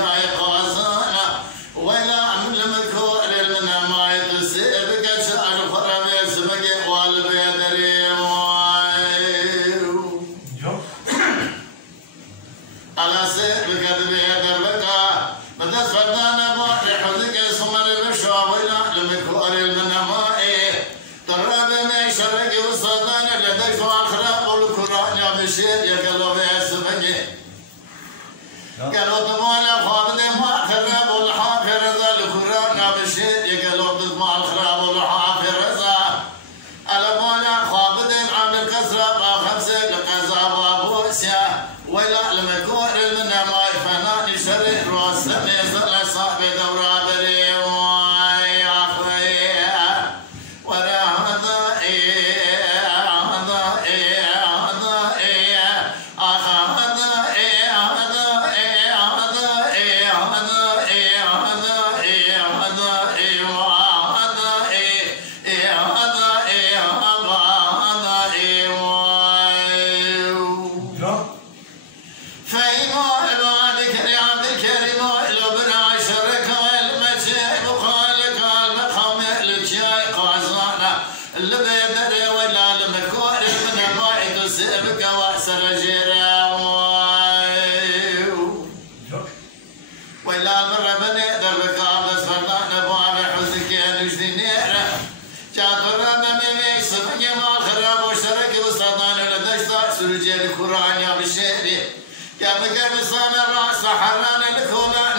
الجاي قازانا ولا عمل مكور لنا ما يتسيب كشعر خرم يسبق والبيدري على سير بكذب يدربك بدس فردان باري حذك سمر بشوا ولا لمكور لنا ما طرب ما شرق وصدان لدك واخرب والقران يا بشير يا قلب يسبق قالوا طمولا خالد ما خرب والحافر ذا القران يا بشير يا قلب ما الخراب والحافر ذا البولا خالد عم الكسرة خمسة لقزا وابوسيا ولا المكور من ما يفنان شرق راس ميزل صاحب دورا بري يا بقى بصانع راس حران الكولا